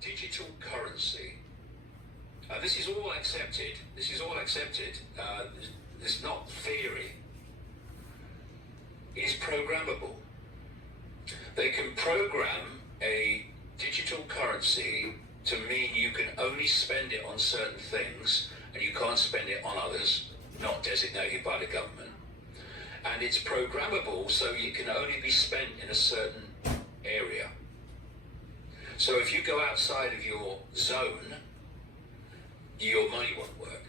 digital currency. This is all accepted. This is all accepted. It's not theory. It's programmable. They can program a digital currency to mean you can only spend it on certain things and you can't spend it on others not designated by the government. And it's programmable so it can only be spent in a certain area. So if you go outside of your zone, your money won't work.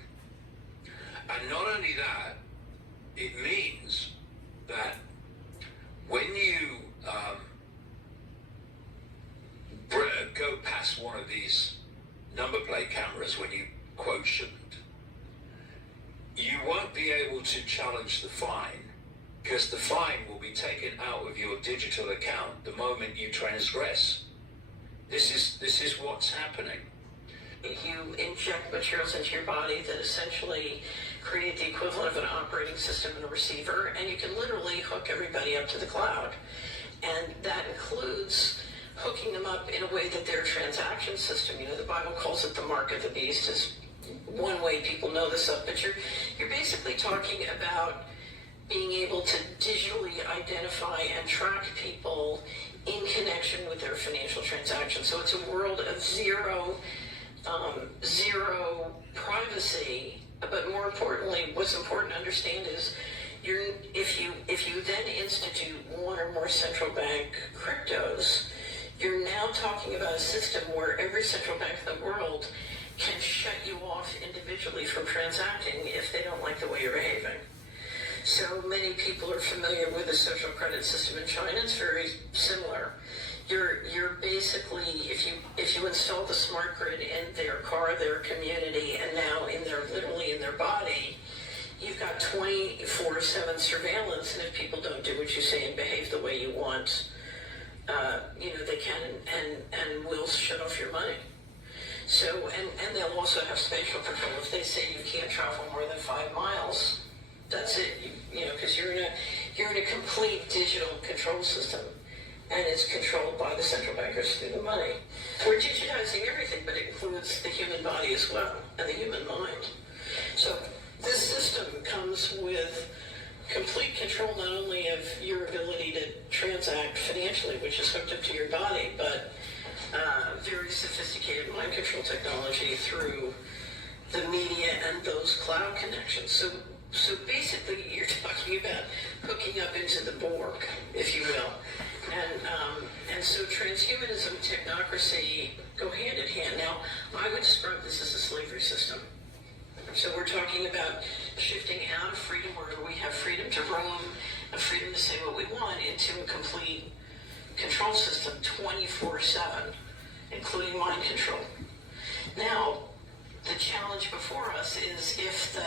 And not only that, it means that when you go past one of these number plate cameras when you quote shouldn't, you won't be able to challenge the fine, because the fine will be taken out of your digital account the moment you transgress. This is what's happening. You inject materials into your body that essentially create the equivalent of an operating system and a receiver, and you can literally hook everybody up to the cloud. And that includes hooking them up in a way that their transaction system, the Bible calls it the mark of the beast, is one way people know this up, but you're basically talking about being able to digitally identify and track people in connection with their financial transactions. So it's a world of zero privacy, but more importantly, what's important to understand is if you then institute one or more central bank cryptos, you're now talking about a system where every central bank in the world can shut you off individually from transacting if they don't like the way you're behaving. So many people are familiar with the social credit system in China. It's very similar. You're basically, if you install the smart grid in their car, their community, and now literally in their body, you've got 24/7 surveillance, and if people don't do what you say and behave the way you want, they can and will shut off your money. So, and they'll also have spatial control. If they say you can't travel more than 5 miles, that's it. Because you're in a complete digital control system, and it's controlled by the central bankers through the money. We're digitizing everything, but it includes the human body as well, and the human mind. So this system comes with complete control not only of your ability to transact financially, which is hooked up to your body, but very sophisticated mind control technology through the media and those cloud connections. So basically, you're talking about hooking up into the Borg, if you will. And so transhumanism and technocracy go hand in hand. Now, I would describe this as a slavery system. So we're talking about shifting out of freedom, where we have freedom to roam and freedom to say what we want, into a complete control system 24/7, including mind control. Now, the challenge before us is if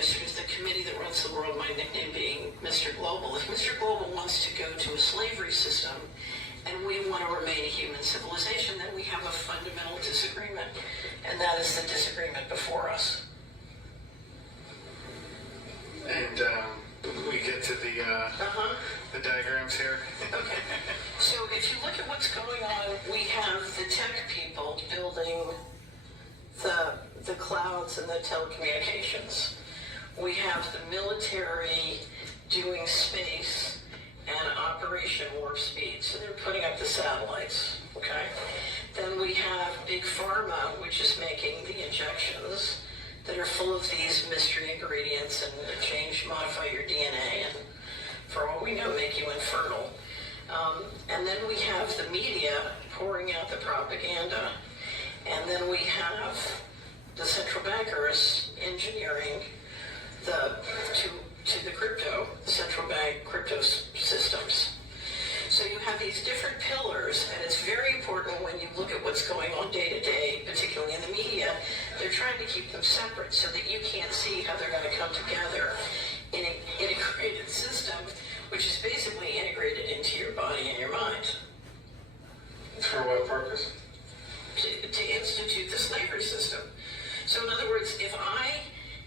sort of the committee that runs the world, my nickname being Mr. Global, if Mr. Global wants to go to a slavery system and we want to remain a human civilization, then we have a fundamental disagreement, and that is the disagreement before us. And we get to the diagrams here. Okay. So if you look at what's going on, we have the tech people building the clouds and the telecommunications. We have the military doing space and Operation Warp Speed. So they're putting up the satellites, okay? Then we have Big Pharma, which is making the injections that are full of these mystery ingredients and modify your DNA, and for all we know, make you infertile. And then we have the media pouring out the propaganda. And then we have the central bankers engineering to the central bank crypto systems. So you have these different pillars, and it's very important when you look at what's going on day to day, particularly in the media, they're trying to keep them separate so that you can't see how they're going to come together in an integrated system, which is basically integrated into your body and your mind. For what purpose? To institute the slavery system. So in other words, if I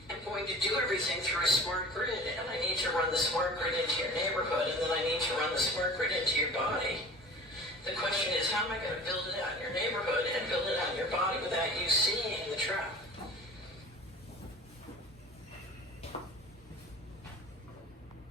am going to do everything through a smart grid, and I need to run the smart grid into your neighborhood, and then I need to run the smart grid into your body, the question is, how am I going to build it out in your neighborhood seeing